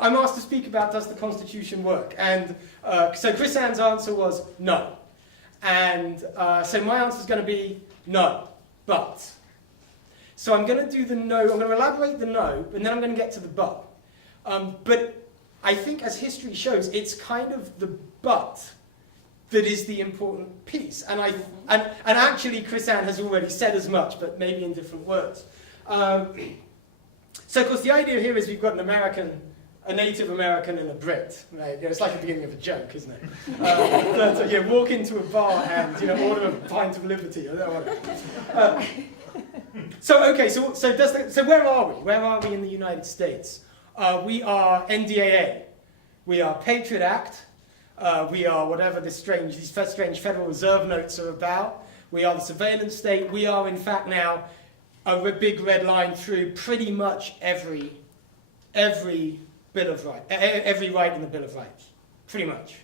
I'm asked to speak about does the Constitution work? And so KrisAnne's answer was no. And so my answer is going to be no, but. So I'm going to do the no, I'm going to elaborate the no, and then I'm going to get to the but. But I think as history shows, it's kind of the but that is the important piece. And actually KrisAnne has already said as much, but maybe in different words. So of course the idea here is we've got an American, a Native American and a Brit. Right? You know, it's like the beginning of a joke, isn't it? You walk into a bar and order a pint of liberty or whatever. So where are we? Where are we in the United States? We are NDAA. We are Patriot Act. We are whatever these strange Federal Reserve notes are about. We are the surveillance state. We are in fact now a big red line through pretty much every Bill of Rights, every right in the Bill of Rights, pretty much.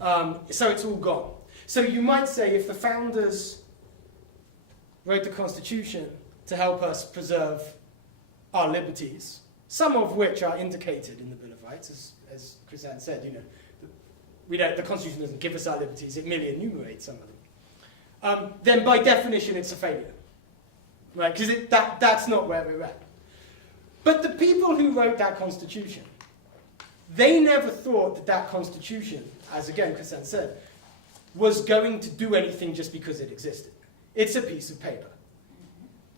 So it's all gone. So you might say if the founders wrote the Constitution to help us preserve our liberties, some of which are indicated in the Bill of Rights, as KrisAnne said, the Constitution doesn't give us our liberties, it merely enumerates some of them. Then by definition it's a failure, right? Because that's not where we're at. But the people who wrote that Constitution, they never thought that Constitution, as again KrisAnne said, was going to do anything just because it existed. It's a piece of paper.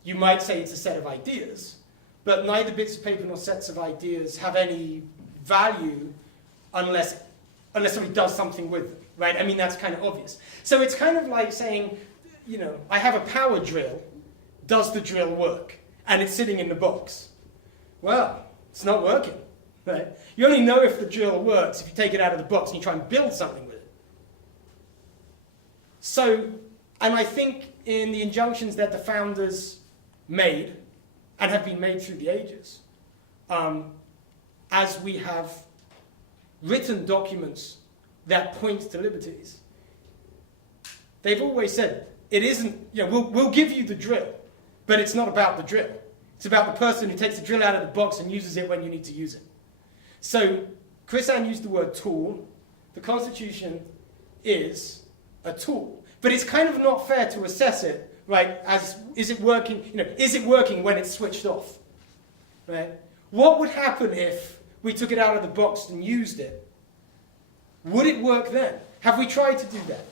You might say it's a set of ideas, but neither bits of paper nor sets of ideas have any value unless somebody does something with them, right? I mean, that's kind of obvious. So it's kind of like saying, I have a power drill. Does the drill work? And it's sitting in the box. Well, it's not working, right? You only know if the drill works if you take it out of the box and you try and build something with it. So, and I think in the injunctions that the founders made, and have been made through the ages, as we have written documents that point to liberties, they've always said, it isn't, we'll give you the drill, but it's not about the drill. It's about the person who takes the drill out of the box and uses it when you need to use it. So KrisAnne used the word tool. The Constitution is a tool. But it's kind of not fair to assess it, right, as is it working, is it working when it's switched off? Right? What would happen if we took it out of the box and used it? Would it work then? Have we tried to do that?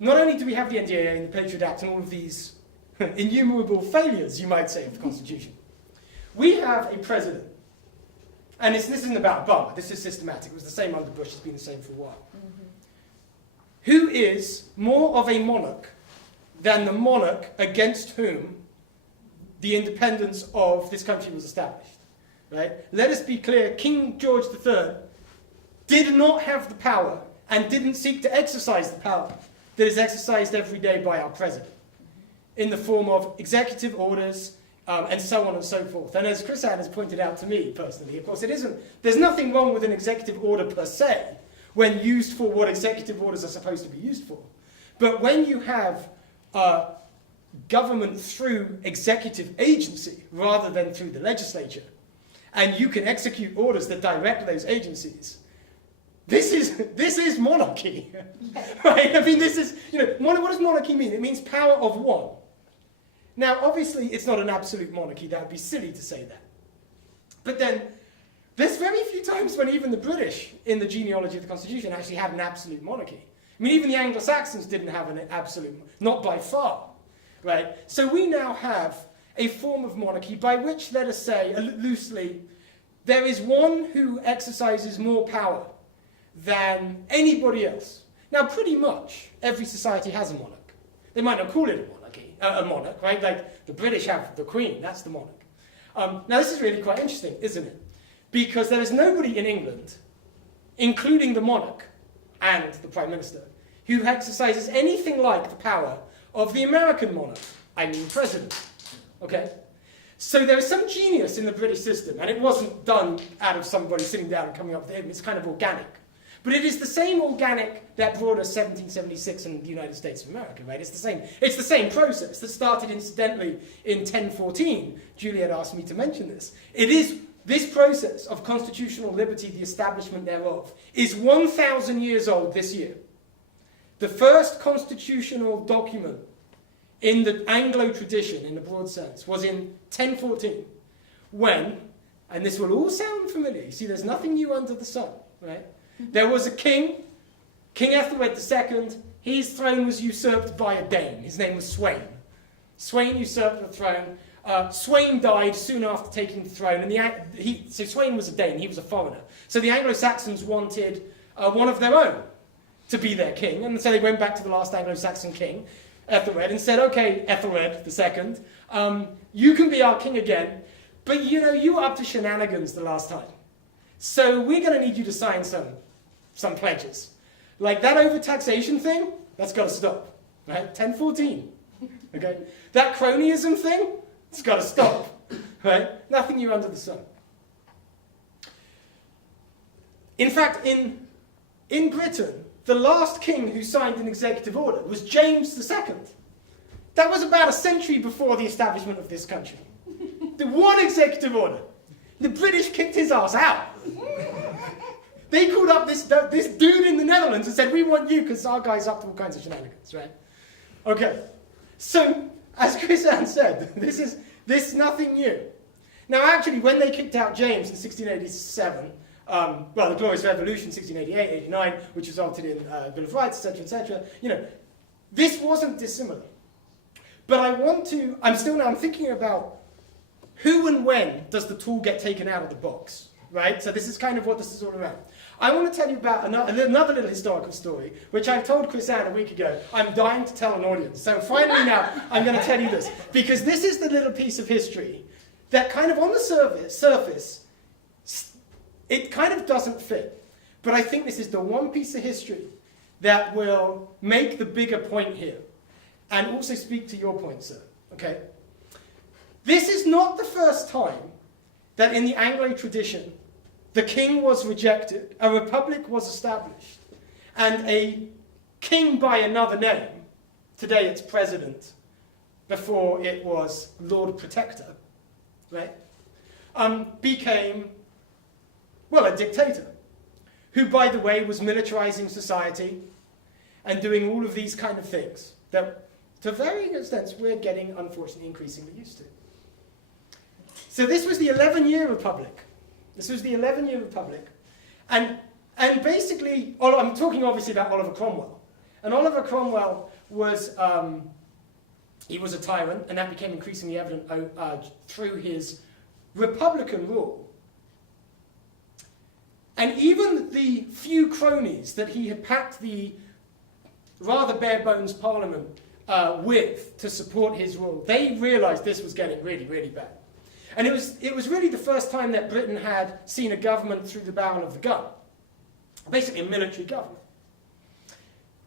Not only do we have the NDAA and the Patriot Act and all of these innumerable failures, you might say, of the Constitution, we have a president. And this isn't about Obama, this is systematic. It was the same under Bush, it's been the same for a while. Who is more of a monarch than the monarch against whom the independence of this country was established. Right? Let us be clear, King George III did not have the power and didn't seek to exercise the power that is exercised every day by our president in the form of executive orders and so on and so forth. And as KrisAnne has pointed out to me personally, of course, there's nothing wrong with an executive order per se when used for what executive orders are supposed to be used for. But when you have government through executive agency rather than through the legislature, and you can execute orders that direct those agencies, this is monarchy. Right? I mean, this is, what does monarchy mean? It means power of one. Now, obviously, it's not an absolute monarchy. That would be silly to say that. But then, there's very few times when even the British, in the genealogy of the Constitution, actually had an absolute monarchy. I mean, even the Anglo-Saxons didn't have an absolute, not by far. Right? So we now have a form of monarchy by which, let us say, loosely, there is one who exercises more power than anybody else. Now, pretty much every society has a monarch. They might not call it a monarch, right? Like the British have the Queen, that's the monarch. Now, this is really quite interesting, isn't it? Because there is nobody in England, including the monarch and the Prime Minister, who exercises anything like the power of the American monarch, I mean president. Okay? So there is some genius in the British system, and it wasn't done out of somebody sitting down and coming up with it. It's kind of organic. But it is the same organic that brought us 1776 in the United States of America, right? It's the same process that started, incidentally, in 1014. Juliet asked me to mention this. It is this process of constitutional liberty, the establishment thereof, is 1,000 years old this year. The first constitutional document in the Anglo tradition, in the broad sense, was in 1014, when, and this will all sound familiar, you see there's nothing new under the sun, right? There was a king, King Ethelred II. His throne was usurped by a Dane. His name was Sweyn. Sweyn usurped the throne. Sweyn died soon after taking the throne, and so Sweyn was a Dane, he was a foreigner. So the Anglo-Saxons wanted one of their own to be their king, and so they went back to the last Anglo-Saxon king, Ethelred, and said, okay, Ethelred II, you can be our king again, but you were up to shenanigans the last time. So we're going to need you to sign some pledges. Like that overtaxation thing, that's got to stop, right? 1014, okay? That cronyism thing, it's got to stop, right? Nothing new under the sun. In fact, in Britain, the last king who signed an executive order was James II. That was about a century before the establishment of this country. The one executive order. The British kicked his ass out. They called up this dude in the Netherlands and said, we want you because our guy's up to all kinds of shenanigans, right? Okay. So, as KrisAnne said, this is nothing new. Now, actually, when they kicked out James in 1687, the Glorious Revolution, 1688, 89, which resulted in Bill of Rights, etc., this wasn't dissimilar. But I'm thinking about who and when does the tool get taken out of the box, right? So this is kind of what this is all about. I want to tell you about another little historical story, which I told KrisAnne a week ago. I'm dying to tell an audience. So finally now, I'm going to tell you this. Because this is the little piece of history that kind of on the surface, it kind of doesn't fit. But I think this is the one piece of history that will make the bigger point here. And also speak to your point, sir. Okay? This is not the first time that in the Anglo tradition, the king was rejected, a republic was established, and a king by another name, today it's president, before it was Lord Protector, right, became, a dictator, who, by the way, was militarizing society and doing all of these kind of things that, to varying extents, we're getting, unfortunately, increasingly used to. So this was the 11-year republic. And basically, I'm talking obviously about Oliver Cromwell. And Oliver Cromwell was, he was a tyrant, and that became increasingly evident through his republican rule. And even the few cronies that he had packed the rather bare-bones parliament with to support his rule, they realized this was getting really, really bad. And it was really the first time that Britain had seen a government through the barrel of the gun. Basically a military government.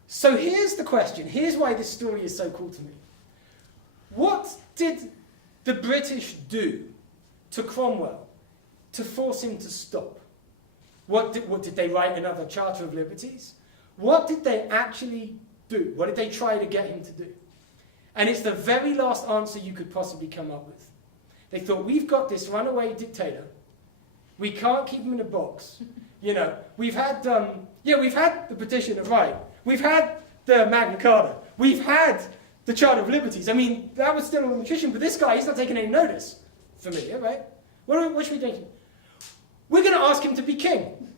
So here's the question. Here's why this story is so cool to me. What did the British do to Cromwell to force him to stop? What did they write another Charter of Liberties? What did they actually do? What did they try to get him to do? And it's the very last answer you could possibly come up with. They thought, we've got this runaway dictator. We can't keep him in a box. We've had the Petition of Right. We've had the Magna Carta. We've had the Charter of Liberties. I mean, that was still all nutrition, but this guy, he's not taking any notice. Familiar, right? What should we do? We're going to ask him to be king.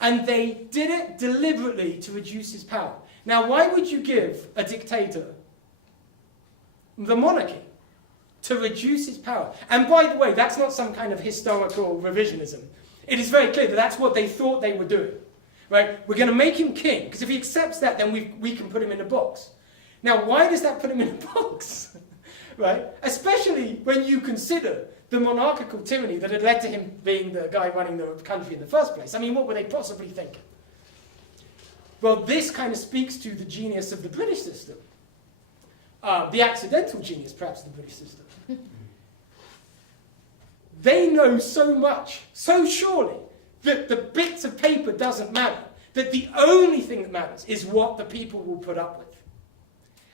And they did it deliberately to reduce his power. Now, why would you give a dictator the monarchy? To reduce his power. And by the way, that's not some kind of historical revisionism. It is very clear that that's what they thought they were doing. Right? We're going to make him king, because if he accepts that, then we can put him in a box. Now, why does that put him in a box? Right? Especially when you consider the monarchical tyranny that had led to him being the guy running the country in the first place. I mean, what were they possibly thinking? Well, this kind of speaks to the genius of the British system. The accidental genius, perhaps, of the British system. They know so much, so surely, that the bits of paper doesn't matter, that the only thing that matters is what the people will put up with.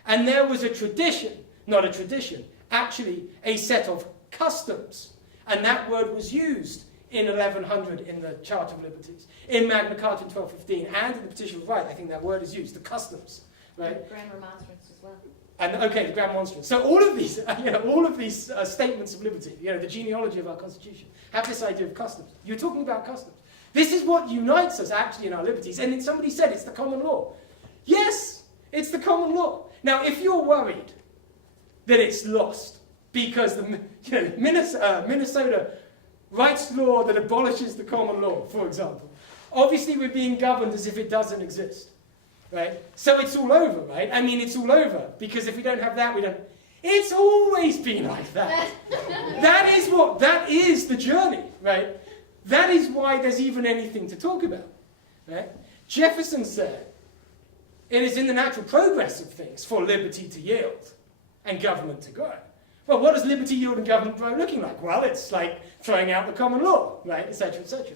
And there was a tradition, not a tradition, actually a set of customs, and that word was used in 1100 in the Charter of Liberties, in Magna Carta in 1215, and in the Petition of Right. I think that word is used, the customs, right? Grand Remonstrance as well. And okay, the Grand Remonstrance. So all of these, all of these statements of liberty, the genealogy of our Constitution, have this idea of customs. You're talking about customs. This is what unites us actually in our liberties. And then somebody said it's the common law. Yes, it's the common law. Now, if you're worried that it's lost because the Minnesota writes law that abolishes the common law, for example, obviously we're being governed as if it doesn't exist, right? So it's all over, right? I mean, it's all over, because if we don't have that, we don't... It's always been like that. That is the journey, right? That is why there's even anything to talk about, right? Jefferson said, it is in the natural progress of things for liberty to yield and government to grow. Well, what does liberty, yield, and government grow looking like? Well, it's like throwing out the common law, right, etc., etc.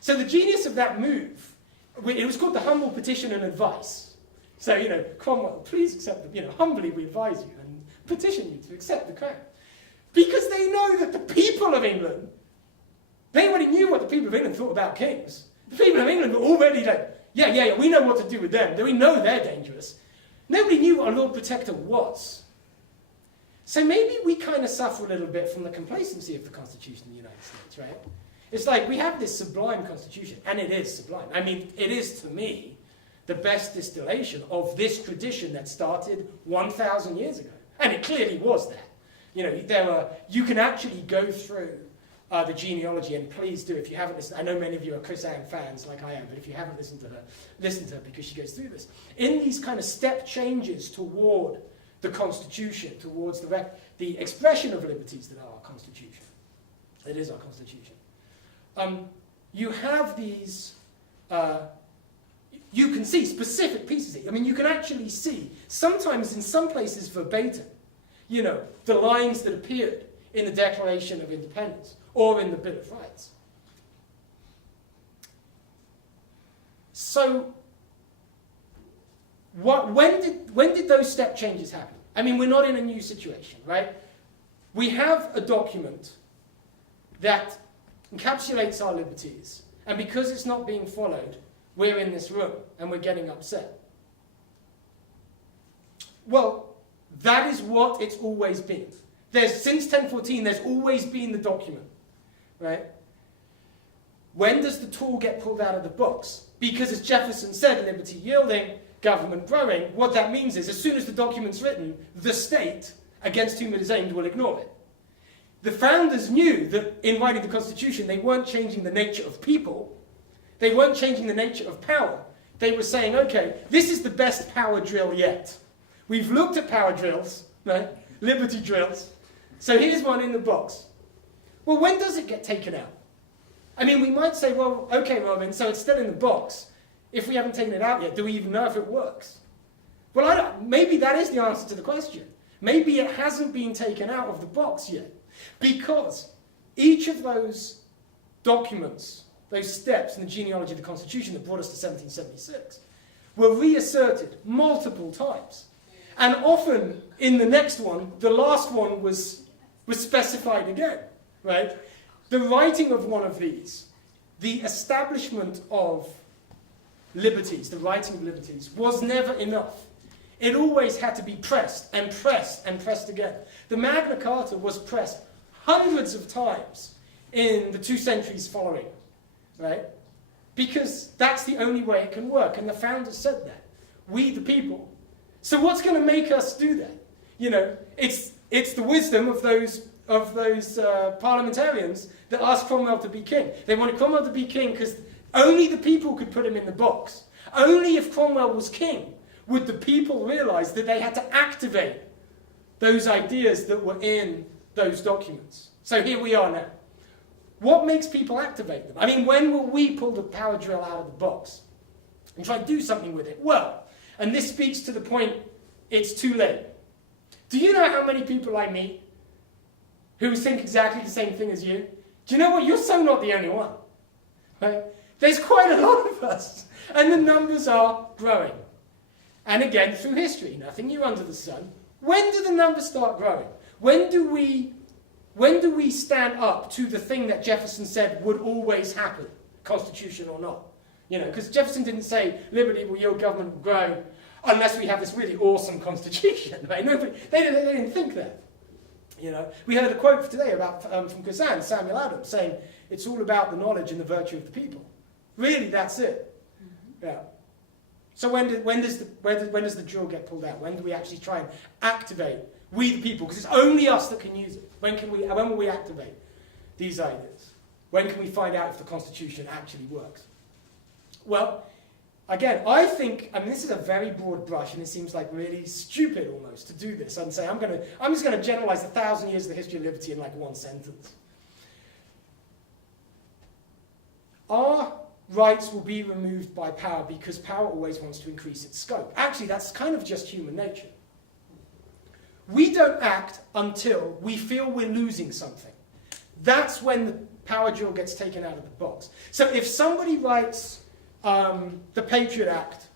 So the genius of that move, it was called the humble petition and advice. So, Cromwell, please accept, humbly we advise you and petition you to accept the crown. Because they know that the people of England, they already knew what the people of England thought about kings. The people of England were already like, yeah, we know what to do with them. We know they're dangerous. Nobody knew what a Lord Protector was. So maybe we kind of suffer a little bit from the complacency of the Constitution of the United States, right? It's like we have this sublime Constitution, and it is sublime. I mean, it is, to me, the best distillation of this tradition that started 1,000 years ago. And it clearly was that. You can actually go through the genealogy, and please do, if you haven't listened. I know many of you are KrisAnne fans, like I am, but if you haven't listened to her, listen to her, because she goes through this. In these kind of step changes toward the Constitution, towards the expression of liberties that are our Constitution. It is our Constitution. You have these, you can see specific pieces. I mean, you can actually see, sometimes in some places verbatim, the lines that appeared in the Declaration of Independence or in the Bill of Rights. So, when did those step changes happen? I mean, we're not in a new situation, right? We have a document that encapsulates our liberties, and because it's not being followed, we're in this room and we're getting upset. Well, that is what it's always been. Since 1014, there's always been the document, right? When does the tool get pulled out of the box? Because as Jefferson said, liberty yielding, government growing, what that means is as soon as the document's written, the state against whom it is aimed will ignore it. The founders knew that in writing the Constitution, they weren't changing the nature of people, they weren't changing the nature of power. They were saying, okay, this is the best power drill yet. We've looked at power drills, right? Liberty drills. So here's one in the box. Well, when does it get taken out? I mean, we might say, well, okay, Roman, so it's still in the box. If we haven't taken it out yet, do we even know if it works? Well, maybe that is the answer to the question. Maybe it hasn't been taken out of the box yet. Because each of those documents, those steps in the genealogy of the Constitution that brought us to 1776, were reasserted multiple times. And often, in the next one, the last one was specified again, right? The writing of one of these, the establishment of liberties, the writing of liberties, was never enough. It always had to be pressed and pressed and pressed again. The Magna Carta was pressed hundreds of times in the 2 centuries following, right? Because that's the only way it can work, and the founders said that. We, the people. So what's going to make us do that? It's the wisdom of those parliamentarians that asked Cromwell to be king. They wanted Cromwell to be king because only the people could put him in the box. Only if Cromwell was king would the people realize that they had to activate those ideas that were in those documents. So here we are now. What makes people activate them? I mean, when will we pull the power drill out of the box and try to do something with it? Well, and this speaks to the point, it's too late. Do you know how many people I meet who think exactly the same thing as you? Do you know what? You're so not the only one. Right? There's quite a lot of us, and the numbers are growing. And again, through history, nothing new under the sun. When do the numbers start growing? When do we stand up to the thing that Jefferson said would always happen, Constitution or not? Because Jefferson didn't say liberty will yield, government will grow, unless we have this really awesome Constitution. Right? They didn't think that. We heard a quote today about from KrisAnne, Samuel Adams, saying it's all about the knowledge and the virtue of the people. Really, that's it. Yeah. So when does the jewel get pulled out? When do we actually try and activate we the people? Because it's only us that can use it. When will we activate these ideas? When can we find out if the Constitution actually works? Well, again, I think, this is a very broad brush, and it seems like really stupid almost to do this and say, I'm just going to generalize 1,000 years of the history of liberty in like one sentence. Our rights will be removed by power because power always wants to increase its scope. Actually, that's kind of just human nature. We don't act until we feel we're losing something. That's when the power jewel gets taken out of the box. So if somebody writes the Patriot Act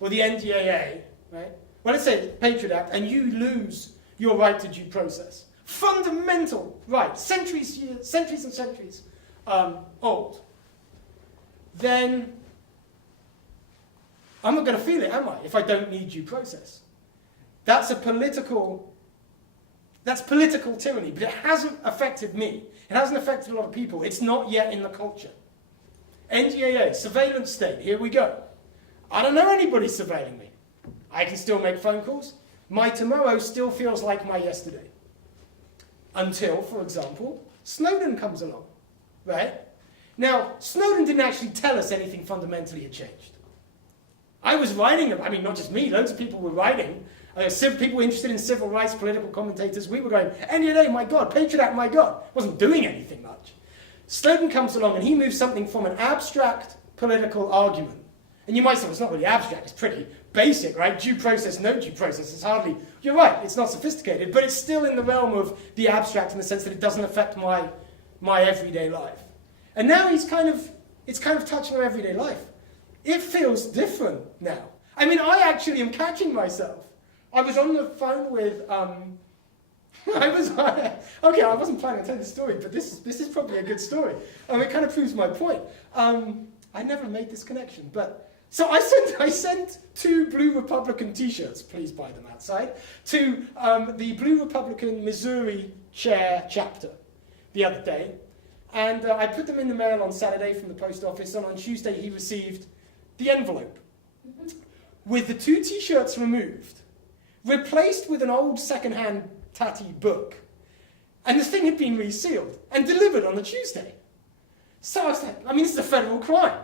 or the NDAA, right? Well, let's say the Patriot Act, and you lose your right to due process. Fundamental right, centuries and centuries old. Then I'm not going to feel it, am I, if I don't need due process? That's political tyranny, but it hasn't affected me. It hasn't affected a lot of people. It's not yet in the culture. NDAA, surveillance state, here we go. I don't know anybody surveilling me. I can still make phone calls. My tomorrow still feels like my yesterday. Until, for example, Snowden comes along, right? Now, Snowden didn't actually tell us anything fundamentally had changed. I was writing, not just me, loads of people were writing. People interested in civil rights, political commentators, we were going, NDA, my God, Patriot Act, my God. Wasn't doing anything much. Snowden comes along and he moves something from an abstract political argument. And you might say, well, it's not really abstract, it's pretty basic, right? Due process, no due process, it's hardly, you're right, it's not sophisticated, but it's still in the realm of the abstract in the sense that it doesn't affect my everyday life. And now it's kind of touching our everyday life. It feels different now. I actually am catching myself. I was on the phone with, I wasn't planning to tell this story, but this is probably a good story. It kind of proves my point. I never made this connection, but, so I sent 2 Blue Republican t-shirts, please buy them outside, to the Blue Republican Missouri chair chapter the other day. And I put them in the mail on Saturday from the post office, and on Tuesday he received the envelope with the 2 t-shirts removed, replaced with an old second-hand tatty book. And the thing had been resealed and delivered on the Tuesday. So I was like, this is a federal crime.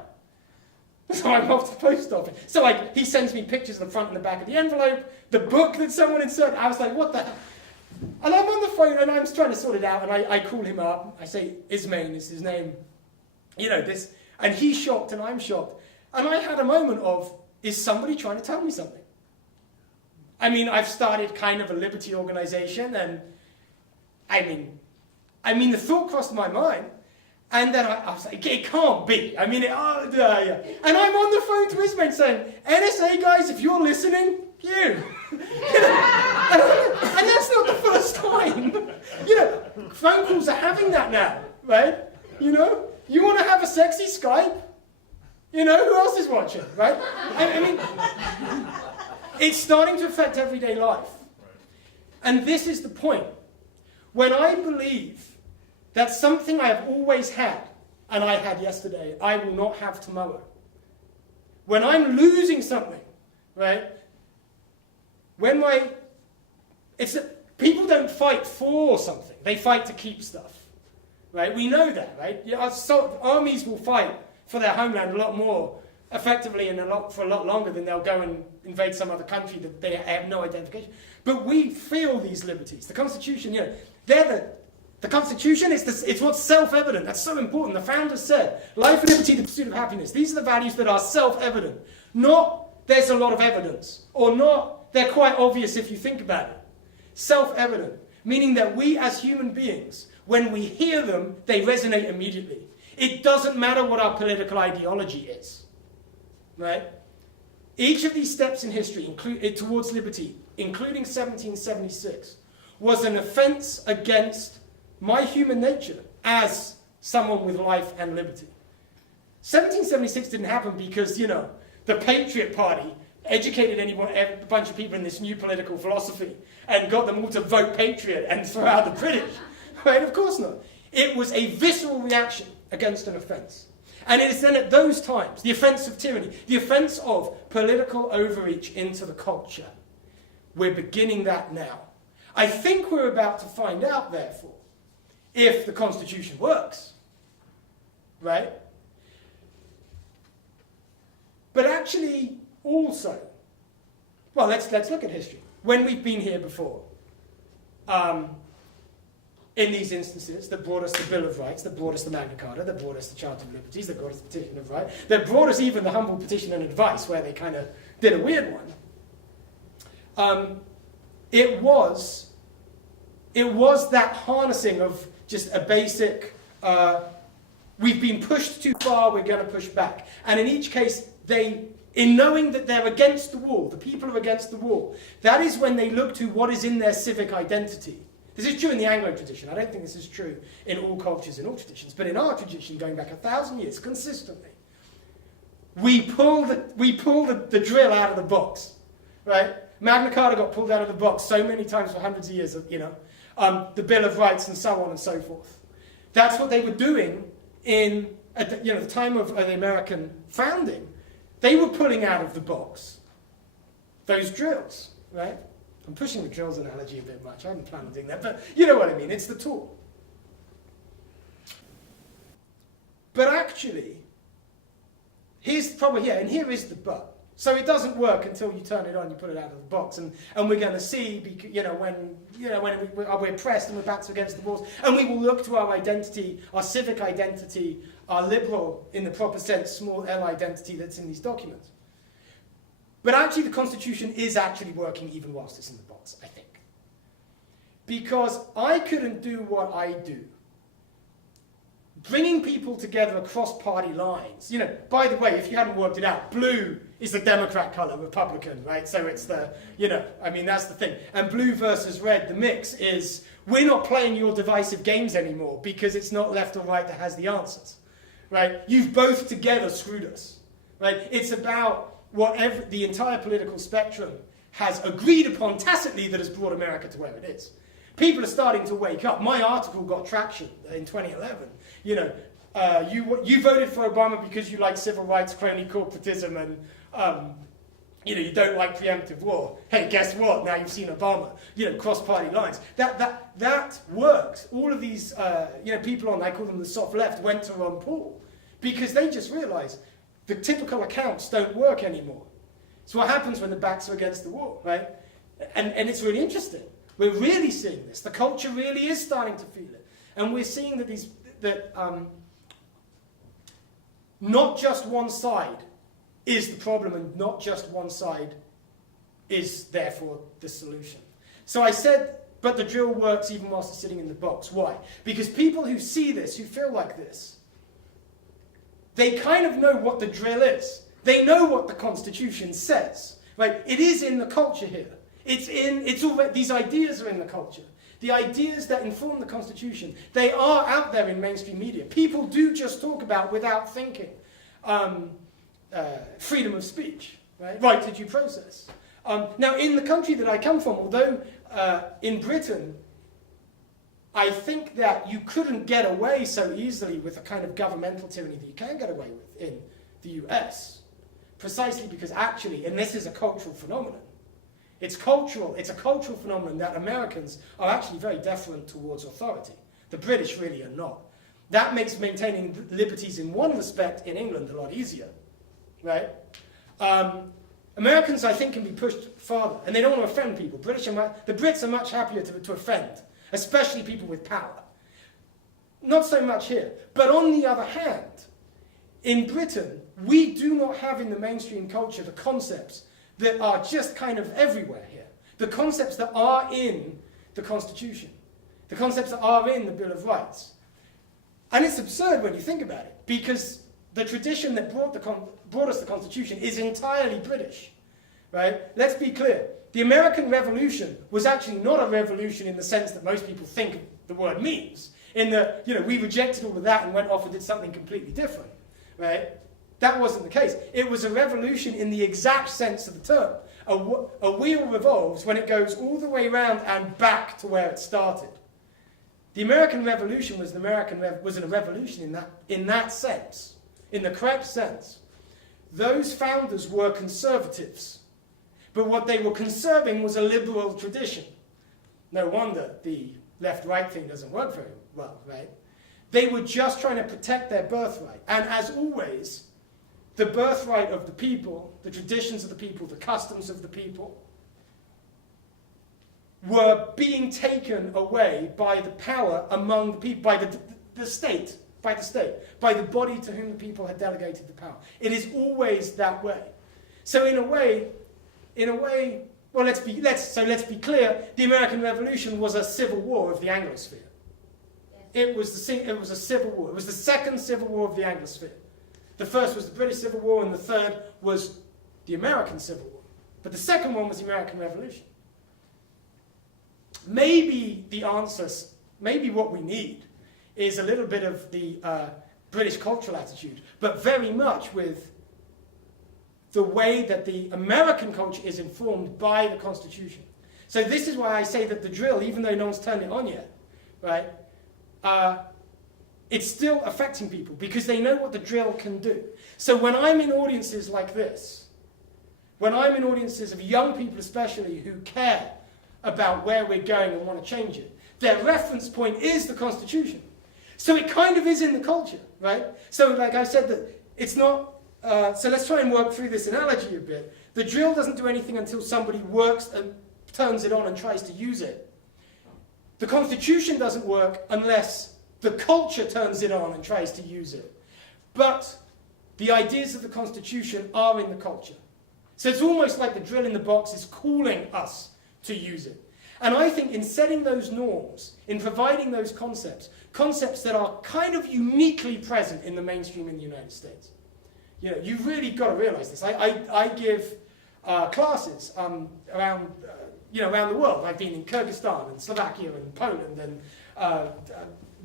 So I'm off to the post office. So he sends me pictures of the front and the back of the envelope, the book that someone had sent. I was like, what the hell? And I'm on the phone and I'm trying to sort it out, and I call him up. I say, Ismail is his name. This. And he's shocked and I'm shocked. And I had a moment of, is somebody trying to tell me something? I've started kind of a liberty organization, and the thought crossed my mind, and then I was like, it can't be. And I'm on the phone to Ismail saying, NSA guys, if you're listening, you. And that's not the first time. Phone calls are having that now, right? You want to have a sexy Skype? Who else is watching, right? It's starting to affect everyday life. And this is the point. When I believe that something I have always had, and I had yesterday, I will not have tomorrow. When I'm losing something, right? People don't fight for something. They fight to keep stuff, right? We know that, right? Armies will fight for their homeland a lot more effectively and for a lot longer than they'll go and invade some other country that they have no identification. But we feel these liberties. The Constitution, the Constitution it's what's self-evident. That's so important. The founders said, life and liberty, the pursuit of happiness. These are the values that are self-evident. Not there's a lot of evidence, or not they're quite obvious if you think about it. Self-evident, meaning that we as human beings, when we hear them, they resonate immediately. It doesn't matter what our political ideology is, right? Each of these steps in history towards liberty, including 1776, was an offense against my human nature as someone with life and liberty. 1776 didn't happen because, the Patriot Party educated a bunch of people in this new political philosophy and got them all to vote Patriot and throw out the British. Right? Of course not. It was a visceral reaction against an offence. And it is then at those times, the offence of tyranny, the offence of political overreach into the culture, we're beginning that now. I think we're about to find out, therefore, if the Constitution works. Right? But actually, also, well, let's look at history. When we've been here before, in these instances that brought us the Bill of Rights, that brought us the Magna Carta, that brought us the Charter of Liberties, that brought us the Petition of Right, that brought us even the humble petition and advice, where they kind of did a weird one. It was that harnessing of just a basic, we've been pushed too far, we're going to push back. And in each case, in knowing that they're against the wall, the people are against the wall, that is when they look to what is in their civic identity. This is true in the Anglo tradition. I don't think this is true in all cultures, in all traditions. But in our tradition, going back 1,000 years, consistently, we pull the drill out of the box, right? Magna Carta got pulled out of the box so many times for hundreds of years, the Bill of Rights and so on and so forth. That's what they were doing at the time of the American founding. They were pulling out of the box those drills, right? I'm pushing the drills analogy a bit much. I hadn't planned on doing that, but you know what I mean. It's the tool. But actually, here's the problem here, and here is the but. So it doesn't work until you turn it on, you put it out of the box, and we're going to see, when we're pressed and we're backs against the walls, and we will look to our identity, our civic identity, our liberal, in the proper sense, small L identity that's in these documents. But actually, the Constitution is actually working even whilst it's in the box, I think. Because I couldn't do what I do. Bringing people together across party lines. By the way, if you hadn't worked it out, blue is the Democrat colour, Republican, right? So it's that's the thing. And blue versus red, the mix is, we're not playing your divisive games anymore because it's not left or right that has the answers, right? You've both together screwed us, right? It's about whatever the entire political spectrum has agreed upon tacitly that has brought America to where it is. People are starting to wake up. My article got traction in 2011. You voted for Obama because you like civil rights, crony corporatism, and you don't like preemptive war. Hey, guess what? Now you've seen Obama. Cross-party lines. That works. All of these people on, I call them the soft left, went to Ron Paul because they just realised the typical accounts don't work anymore. It's what happens when the backs are against the wall, right? And it's really interesting. We're really seeing this. The culture really is starting to feel it. And we're seeing that not just one side is the problem, and not just one side is therefore the solution. So I said, but the drill works even whilst it's sitting in the box. Why? Because people who see this, who feel like this, they kind of know what the drill is. They know what the Constitution says. Right? It is in the culture here. These ideas are in the culture. The ideas that inform the Constitution, they are out there in mainstream media. People do just talk about, without thinking, freedom of speech, right to due process. Now, in the country that I come from, although in Britain, I think that you couldn't get away so easily with the kind of governmental tyranny that you can get away with in the US, precisely because actually, and this is a cultural phenomenon, it's a cultural phenomenon that Americans are actually very deferent towards authority. The British really are not. That makes maintaining liberties in one respect in England a lot easier, right? Americans, I think, can be pushed farther, and they don't want to offend people. The Brits are much happier to offend, especially people with power. Not so much here. But on the other hand, in Britain, we do not have in the mainstream culture the concepts that are just kind of everywhere here. The concepts that are in the Constitution. The concepts that are in the Bill of Rights. And it's absurd when you think about it, because the tradition that brought us the Constitution is entirely British, right? Let's be clear. The American Revolution was actually not a revolution in the sense that most people think the word means, in that, we rejected all of that and went off and did something completely different, right? That wasn't the case. It was a revolution in the exact sense of the term. A wheel revolves when it goes all the way around and back to where it started. The American Revolution was a revolution in that sense, in the correct sense. Those founders were conservatives, but what they were conserving was a liberal tradition. No wonder the left-right thing doesn't work very well, right? They were just trying to protect their birthright. And as always, the birthright of the people, the traditions of the people, the customs of the people, were being taken away by the power among the people, by the state, by the body to whom the people had delegated the power. It is always that way. So in a way, well, let's be clear. The American Revolution was a civil war of the Anglosphere. Yes. It was a civil war. It was the second civil war of the Anglosphere. The first was the British Civil War, and the third was the American Civil War. But the second one was the American Revolution. Maybe the answers, maybe what we need is a little bit of the British cultural attitude, but very much with the way that the American culture is informed by the Constitution. So this is why I say that the drill, even though no one's turned it on yet, right, it's still affecting people because they know what the drill can do. So when I'm in audiences like this, when I'm in audiences of young people especially who care about where we're going and want to change it, their reference point is the Constitution. So it kind of is in the culture, right? So like I said, that it's not, so let's try and work through this analogy a bit. The drill doesn't do anything until somebody works and turns it on and tries to use it. The Constitution doesn't work unless the culture turns it on and tries to use it. But the ideas of the Constitution are in the culture. So it's almost like the drill in the box is calling us to use it. And I think in setting those norms, in providing those concepts that are kind of uniquely present in the mainstream in the United States. You've really got to realize this. I give classes around the world. I've been in Kyrgyzstan and Slovakia and Poland and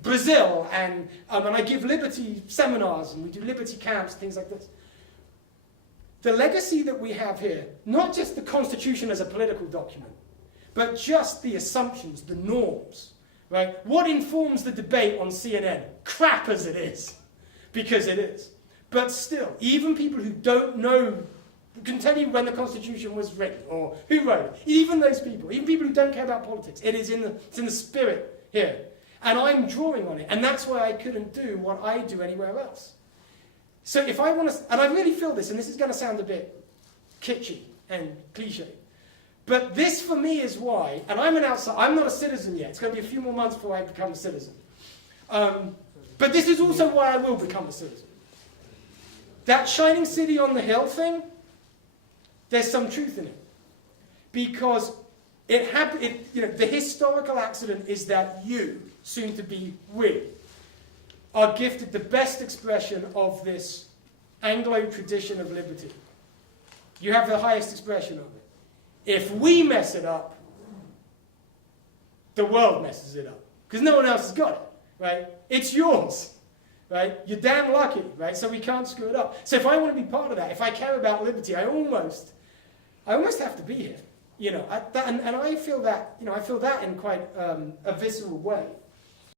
Brazil, and I give liberty seminars, and we do liberty camps, things like this. The legacy that we have here, not just the Constitution as a political document, but just the assumptions, the norms, right? What informs the debate on CNN? Crap as it is, because it is. But still, even people who don't know, can tell you when the Constitution was written, or who wrote it, even those people, even people who don't care about politics, it's in the spirit here. And I'm drawing on it, and that's why I couldn't do what I do anywhere else. So if I want to, and I really feel this, and this is going to sound a bit kitschy and cliche, but this for me is why, and I'm not a citizen yet, it's going to be a few more months before I become a citizen. But this is also why I will become a citizen. That shining city on the hill thing, there's some truth in it. Because it happened, the historical accident is that you, soon to be we, are gifted the best expression of this Anglo tradition of liberty. You have the highest expression of it. If we mess it up, the world messes it up. Because no one else has got it, right? It's yours, right? You're damn lucky, right? So we can't screw it up. So if I want to be part of that, if I care about liberty, I almost have to be here. And I feel that, I feel that in quite a visceral way.